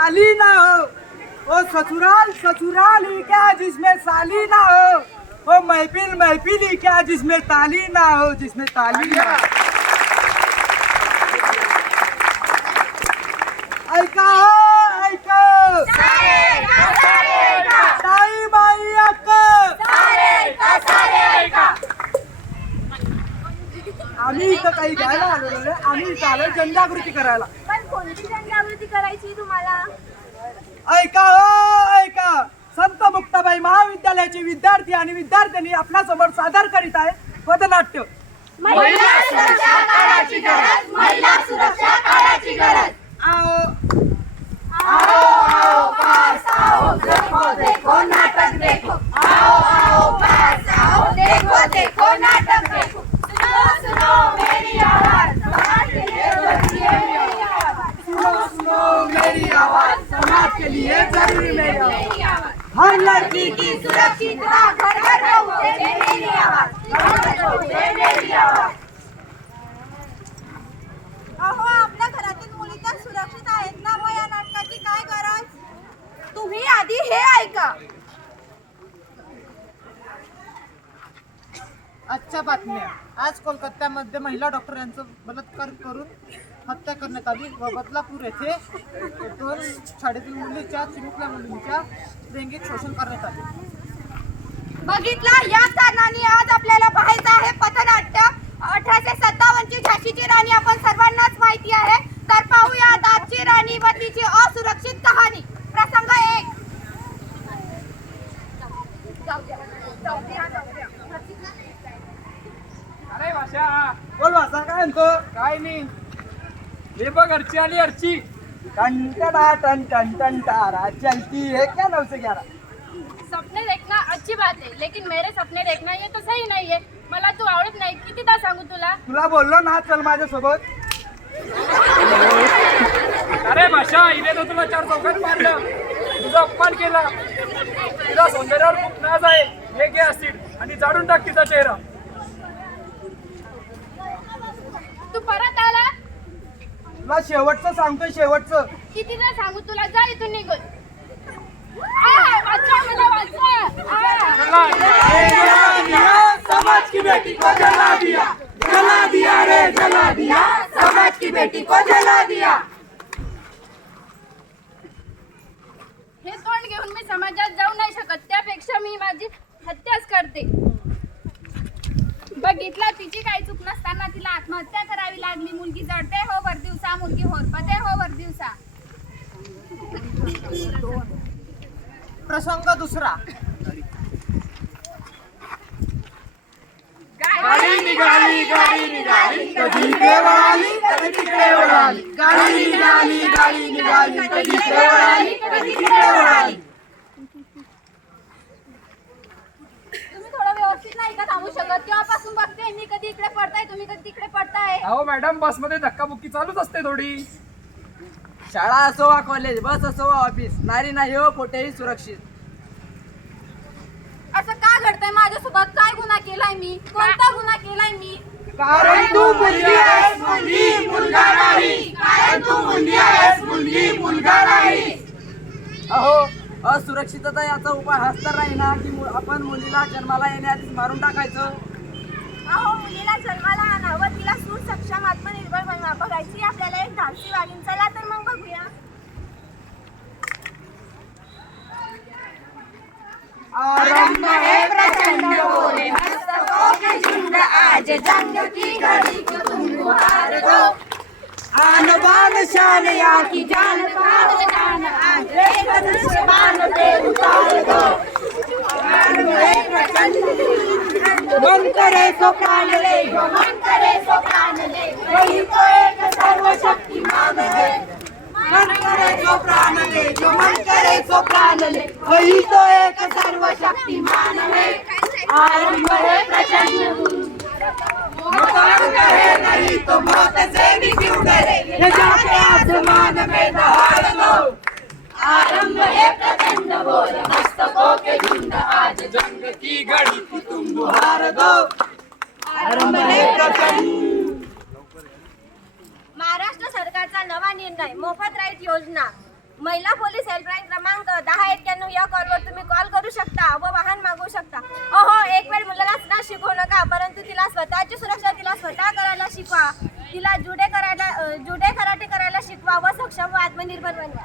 साली ना हो। ओ ससुराल ससुराल ही क्या जिसमें साली ना हो। ओ महफिल महफिल ही क्या जिसमें ताली ना हो जिसमें ताली ना हो. ऐका हो ऐका ताई बाई अक्क आम्ही इथं काही घ्यायला आलेलो नाही. आम्ही इथं आलोय जनजागृती करायला. पण कोणती जनजागृती करायची तुम्हाला? ऐका हो ऐका. संत मुक्ताबाई महाविद्यालयाचे विद्यार्थी आणि विद्यार्थ्यांनी आपल्यासमोर सादर करीत आहेत पथनाट्य महिला सुरक्षा काळाची गरज महिला सुरक्षा जरूरी मेरी आवाज हर लड़की की सुरक्षितता घर घर पहुंचे मेरी आवाज घर घर पहुंचे मेरी आवाज अहो आपल्या घरातील मुली तर सुरक्षित आहेत ना मग या नाटकाची काय गरज? तुम्ही आधी हे ऐका. आजच्या बातम्या. आज कोलकात्यामध्ये महिला डॉक्टरांचं बलात्कार करून हत्या करण्यात आली. व बदलापूर येथे दोन शाळेतील मुलीच्या चिमुकल्या मुलींच्या लैंगिक शोषण करण्यात आले. बघितलं या कारणाने आज आपल्याला पाहायचं आहे पथनाट्य. अठराशे सत्तावन्नची झाशीची राणी आपण सर्वांनाच माहिती आहे. तर पाहूया आजची राणी व तिची असुरक्षित कहाणी प्रसंग एक जाऊ द्या, जाऊ द्या, जाऊ द्या. अरे भाषा बोल भाषा काय म्हणतो काय नाही हे बघ अर्ची आली अर्ची. टन टन टन टन तारा चलती है क्या नौ से ग्यारह? सपने देखना अच्छी बात है लेकिन मेरे सपने देखना ये तो सही नहीं है। मला तू आवडत नाही. कितीदा सांगू तुला? तुला बोललो ना चल माझ्यासोबत. अरे भाषा हिने तर तुला चार चौकात मारलं. तुझा अपमान केला. तुझा सौंदर्यावर खूप नाज आहे. हे घे ऍसिड आणि जाडून टाक तिचा चेहरा. तू परत आला? तुला शेवटचं सांगतोय शेवटचं. कितीदा सांगू तुला? जा इथून निघून. आ, वाचवा मला वाचवा आ. समाज की बेटी को जला दिया. जला दिया रे जला दिया. समाज की बेटी को जला दिया. हे तोंड घेऊन मी समाजात जाऊ नाही शकत. त्यापेक्षा मी माझी हत्याच करते. बघितलं तिची काही चूक नसताना तिला आत्महत्या करावी लागली. मुलगी जडते हो मुलगी होरपते हो वर दिवसा. प्रसंग दुसरा. गाडी निघाली गाडी निघाली. कधी देवाली कधी तिकडे वळाली गाडी निघाली गाडी निघाली. कधी वळाली कधी तिकडे वळाली तुम्ही थोडं व्यवस्थित नाही का थांबू शकत? केव्हापासून बघते मी कधी इकडे पडताय तुम्ही कधी तिकडे पडताय. अहो मॅडम बसमध्ये धक्काबुक्की चालूच असते थोडी. शाळा असो वा कॉलेज बस असो वा ऑफिस नारी नाही हो कोठेही सुरक्षित. असं का घडतंय माझ्यासोबत? काय गुन्हा केलाय मी? कोणता गुन्हा केलाय मी? कारण तू मुलगी आहेस मुलगी मुलगा नाही कारण तू मुलगी आहेस मुलगी मुलगा नाही अहो असुरक्षितता याचा उपाय हाच तर नाही ना की आपण मुलीला जन्माला येण्याआधीच मारून टाकायचं. अहो मुलीला जन्माला आणावं तिला सूर सक्षम आत्मनिर्भर बनवा बघायची आपल्याला एक धाडसी वागीन चला तर मग बघूया. आरंभ है प्रचंड बोले. आज. जंग की घड़ी को तुम हार दो आन बान शान या की जान जान आज. एक मन करे मन सो प्राण ले तो एक सर्वशक्तिमान है मन करे तो प्राण ले जो मन करे तो प्राण ले तो एक सर्वशक्तिमान है आरंभ है प्रचंड। कहे नहीं तो मौत से भी क्यों डरे आसमान में दहाड़ दो है प्रचंड बोल मस्तकों के झुंड आज. जंग की घडी तुम बुहार दो. आरंभ है प्रचंड. महाराष्ट्र सरकारचा नवा निर्णय मोफत राईट योजना. महिला पोलीस हेल्पलाईन क्रमांक दहा एक्क्याण्णव या कॉलवर तुम्ही कॉल करू शकता व वाहन मागवू शकता. अहो एक वेळ मुलाला ना शिकवू नका परंतु तिला स्वतःची सुरक्षा तिला स्वतः करायला शिकवा. तिला जुडे करायला जुडे कराटे करायला शिकवा व सक्षम व आत्मनिर्भर बनवा.